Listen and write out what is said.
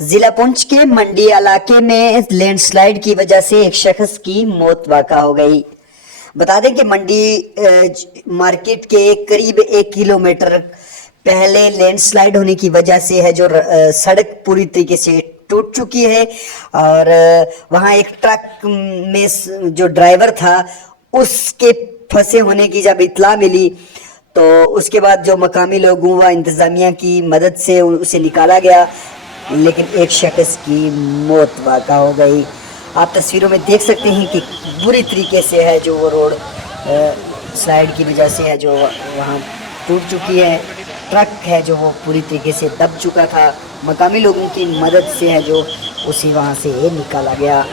जिला पुंछ के मंडी इलाके में लैंडस्लाइड की वजह से एक शख्स की मौत वाक़ा हो गई। बता दें कि मंडी मार्केट के करीब 1 किलोमीटर पहले लैंडस्लाइड होने की वजह से है जो सड़क पूरी तरीके से टूट चुकी है और वहाँ एक ट्रक में जो ड्राइवर था उसके फंसे होने की जब इत्तला मिली तो उसके बाद जो मकामी लोगों व इंतज़ामिया की मदद से उसे निकाला गया, लेकिन एक शख्स की मौत वाक़ा हो गई। आप तस्वीरों में देख सकते हैं कि बुरी तरीके से है जो वो रोड स्लाइड की वजह से है जो वहाँ टूट चुकी है। ट्रक है जो वो पूरी तरीके से दब चुका था। मकामी लोगों की मदद से है जो उसे वहाँ से निकाला गया।